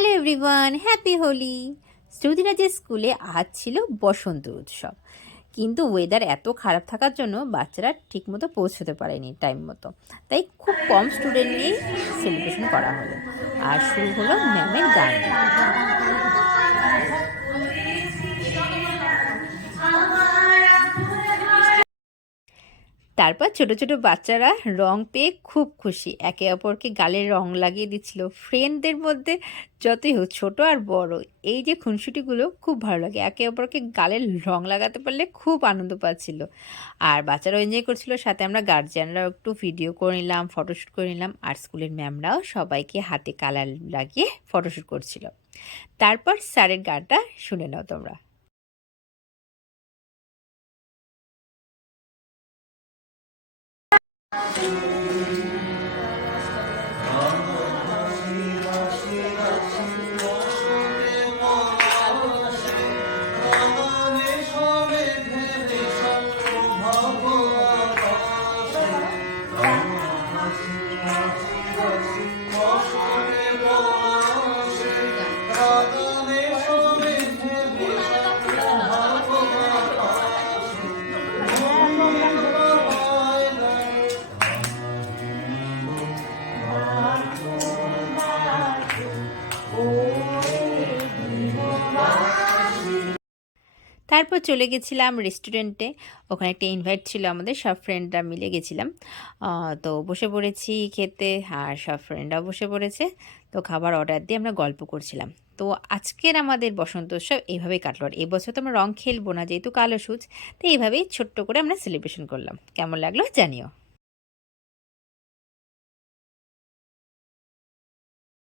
Hello everyone, happy Holi. শ্রুতিরাজের স্কুলে আজ ছিল বসন্ত উৎসব, কিন্তু ওয়েদার এত খারাপ থাকার জন্য বাচ্চারা ঠিকমতো পৌঁছতে পারেনি টাইম মতো। তাই খুব কম স্টুডেন্ট নিয়ে সেলিব্রেশন করা হলো। আর শুরু হলো ম্যামের গান দিয়ে। তারপর ছোট ছোট বাচ্চারা রং পেয়ে খুব খুশি, একে অপরকে গালে রং লাগিয়ে দিচ্ছিল। ফ্রেন্ডদের মধ্যে যতই হোক, ছোট আর বড়, এই যে খুনসুটিগুলো খুব ভালো লাগে। একে অপরকে গালে রং লাগাতে পারলে খুব আনন্দ পাচ্ছিল। আর বাচ্চারাও এনজয় করছিল, সাথে আমরা গার্জিয়ানরাও একটু ভিডিও করে নিলাম, ফটোশ্যুট করে নিলাম। আর স্কুলের ম্যামরাও সবাইকে হাতে কালার লাগিয়ে ফটোশ্যুট করছিল। তারপর স্যারের গানটা শুনে নাও তোমরা। তারপর চলে গেছিলাম রেস্টুরেন্টে। ওখানে একটা ইনভাইট ছিল, আমাদের সব ফ্রেন্ডরা মিলে গেছিলাম। তো বসে পড়েছি খেতে, আর সব ফ্রেন্ডরাও বসে পড়েছে। তো খাবার অর্ডার দিয়ে আমরা গল্প করছিলাম। তো আজকের আমাদের বসন্ত উৎসব এইভাবেই কাটলো। আর এবছর তো আমরা রং খেলবো না, যেহেতু কালো সুচ। তো এইভাবেই ছোট্ট করে আমরা সেলিব্রেশন করলাম। কেমন লাগলো জানিও।